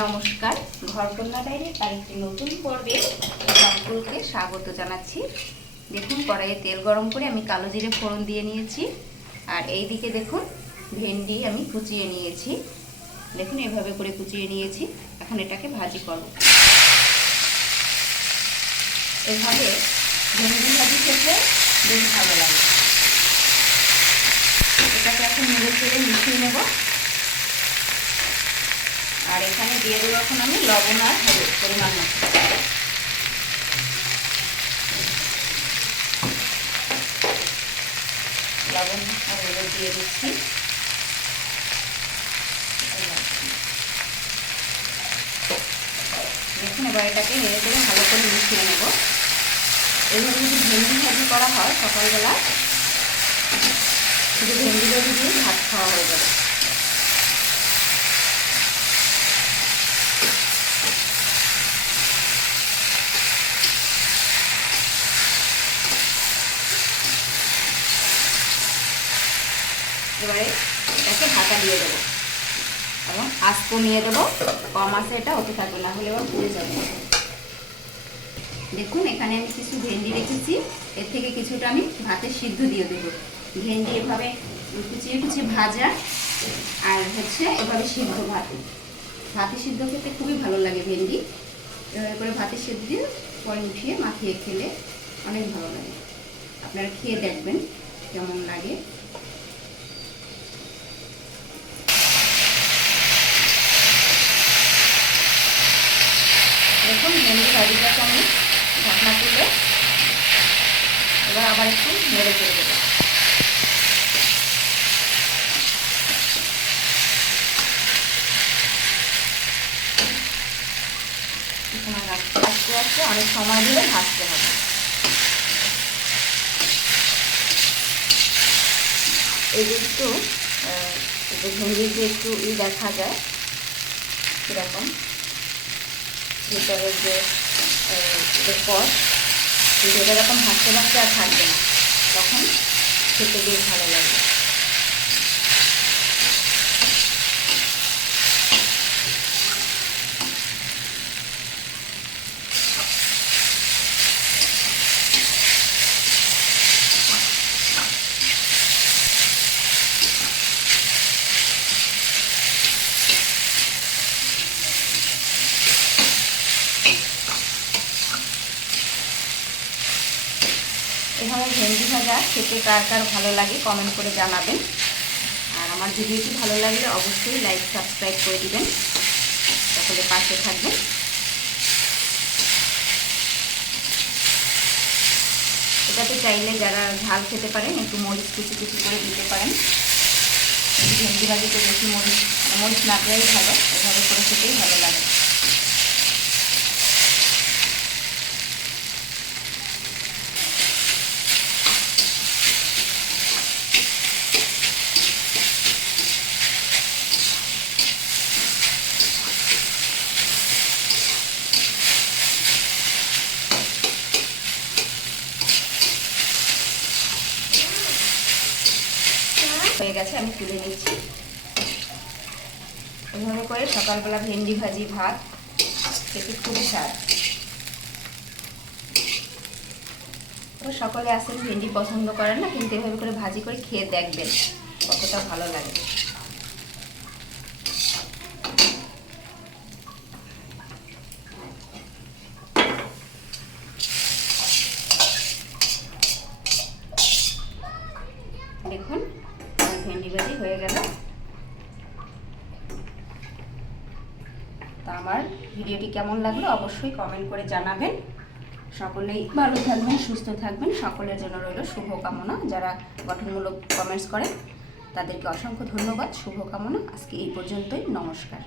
নমস্কার, ঘরকন্যা ডায়েরির আরেকটি নতুন পর্বে সকলকে স্বাগত জানাচ্ছি। দেখুন, কড়াইয়ে তেল গরম করে আমি কালো জিরে ফোড়ন দিয়ে নিয়েছি। আর এই দিকে দেখুন, ভেন্ডি আমি কুচিয়ে নিয়েছি। দেখুন, এভাবে করে কুচিয়ে নিয়েছি। এখন এটাকে ভাজি করব। এভাবে ভেন্ডি ভাজি খেতে বেশ ভালো লাগে। এটাকে এখন নেড়ে চেড়ে মিশিয়ে নেব। আর এখানে দিয়ে দেবো এখন আমি লবণ আর হলুদ, পরিমাণ মতো। লবণ আর দিয়ে দিচ্ছি। দেখুন, এবার এটাকে চেড়ে ভালো করে মিশিয়ে নেব। এইভাবে যদি ভেন্ডি ভাজি করা হয় সকালবেলা, শুধু ভেন্ডি ভাজি দিয়ে ভাত খাওয়া হয়ে যাবে। এবারে এটাকে ঢাকা দিয়ে দেবো। এবং আঁচ কমিয়ে দেবো। কম আঁচে এটা হতে থাকবে, না হলে এবার পুড়ে যাবে। দেখুন, এখানে আমি কিছু ভেন্ডি রেখেছি। এর থেকে কিছুটা আমি ভাতের সিদ্ধ দিয়ে দেবো। ভেন্ডি এভাবে কুচিয়ে কুচিয়ে ভাজা আর হচ্ছে এভাবে সিদ্ধ ভাত। ভাতের সিদ্ধ খেতে খুবই ভালো লাগে ভেন্ডি। এভাবে করে ভাতের সিদ্ধ দিয়ে পরে উঠিয়ে মাখিয়ে খেলে অনেক ভালো লাগে। আপনারা খেয়ে দেখবেন কেমন লাগে দেখুন ভেন্ডি ভাজিটাকে আমি ঢাকনা তুলে এবার আবার একটু নেড়ে চেড়ে দেবো। আস্তে আস্তে অনেক সময় ধরে ভাজতে হবে। যে একটু আহ, যে একটু ই দেখা যায় কীরকম ভিতরের যে যে পথ এরকম ভাসতে ভাসতে আর থাকবে না। তখন খেতে বেশ ভালো লাগবে এভাবে ভেন্ডি ভাজা, খেতে কার কার ভালো লাগে কমেন্ট করে জানাবেন। আর আমার ভিডিওটি ভালো লাগলে অবশ্যই লাইক সাবস্ক্রাইব করে দিবেন। সকলে পাশে থাকবেন। এটাতে চাইলে যারা ঝাল খেতে পারেন, একটু মরিচ কুচি কুচি করে দিতে পারেন। ভেন্ডি ভাজিতে বেশি মরিচ মরিচ না দেওয়াই ভালো, এভাবে করে খেতেই ভালো লাগে হয়ে গেছে আমি তুলে নিচ্ছি। এভাবে করে সকালবেলা ভেন্ডি ভাজি, ভাত খেতে খুবই স্বাদ। সকলে আসেন, ভেন্ডি পছন্দ করেন না, কিন্তু এভাবে করে ভাজি করে খেয়ে দেখবেন কতটা ভালো লাগে। দেখুন ভাজি হয়ে গেল। তা আমার ভিডিওটি কেমন লাগল অবশ্যই কমেন্ট করে জানাবেন। সকলেই ভালো থাকবেন, সুস্থ থাকবেন, সকলের জন্য রইল শুভকামনা। যারা গঠনমূলক কমেন্টস করেন, তাদেরকে অসংখ্য ধন্যবাদ। শুভকামনা। আজকে এই পর্যন্তই। নমস্কার।